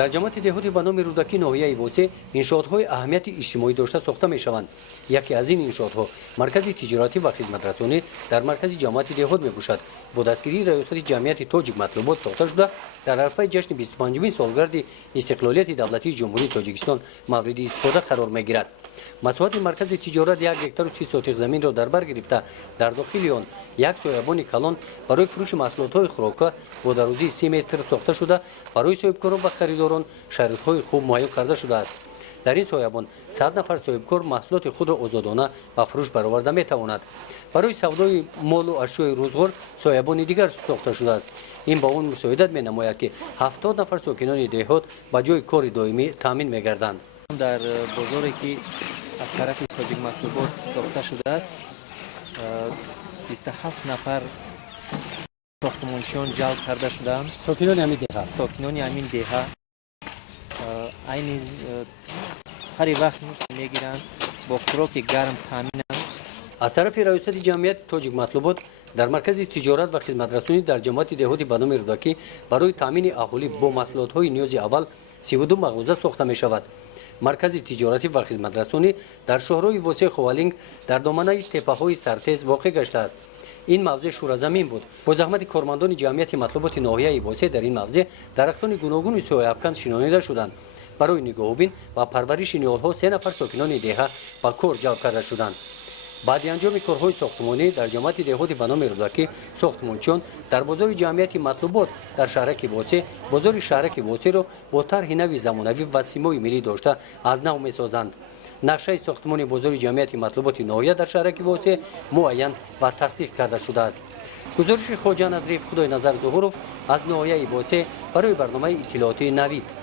дар ҷамоати деҳоти ба номи рӯдаки ноҳияи восеъ иншоотҳои аҳамияти иҷтимоӣ дошта сохта мешаванд. яке аз ин иншоотҳо маркази тиҷоратӣ ва хизматрасонӣ дар маркази ҷамоати деҳот мебошад. бо дастгирии раёсати ҷамъияти тоҷик матлубот сохта шуда дар арфаи ҷашни 25 солгарди истиқлолияти давлатии ҷумҳурии тоҷикистон мавриди истифода қарор мегирад. масоҳати маркази тиҷорат 1 гектару 30 сотиқ заминро дар бар гирифта дар дохили он як соябони калон барои фурӯши маҳсулотҳои хӯрока бо дарозии 30 метр сохта шуда барои соҳибкорон ва харидорон шароитҳои хуб муайян карда шудааст. дар ин соябон 100 нафар соҳибкор маҳсулоти худро озодона ба фурӯш бароварда метавонад. барои савдои молу ашёи рӯзгор соябони дигар сохта шудааст. ин ба он мусоидат менамояд ки 70 нафар сокинони деҳот ба ҷои кори доимӣ таъмин мегарданд. дар бозоре ки аз тарафи тоҷик матлубот сохта шудааст 27 нафар сохтмончиён ҷалб карда шудаанд. сокинони ҳамин деҳа айни сари вақт нӯш мегиранд, бо хӯроки гарм таъминанд. аз тарафи раёсати ҷамъияти тоҷик матлубот дар маркази тиҷорат ва хизматрасонӣ дар ҷамоати деҳоти ба номи рӯдакӣ барои таъмини аҳолӣ бо маҳсулотҳои ниёзи аввал 32 мағоза сохта мешавад. маркази тиҷоратӣ ва хизматрасонӣ дар шоҳрои восеъ ховалинг дар доманаи теппаҳои сартез воқеъ гашта این موضع شورزمین بود. با زحمت کارمندان جمعیت مطلوبات ناحیه واسع در این موضع درختان گوناگون سایه‌افکن شنانیده شدند. برای نگاهبین و پرورش نیالها 3 نفر ساکنان دهه به کار جلب کرده شدند. بعد انجام کارهای ساختمانی در جمعیت دهات به نام رودکی ساختمانچیان در بازار جمعیت مطلوبات در شهرک واسع بازار شهرک واسع را با طرح نوی زمانوی و سیمای ملی داشته از نو می‌سازند. نقشه ساختمان بازار جمعیت مطلوبات ناحیه در شهرک واسع معین و تصدیق کرده شده است. گزارش خواجه نظریف خدای نظر ظهورов از ناحیه واسع برای برنامه اطلاعاتی نوید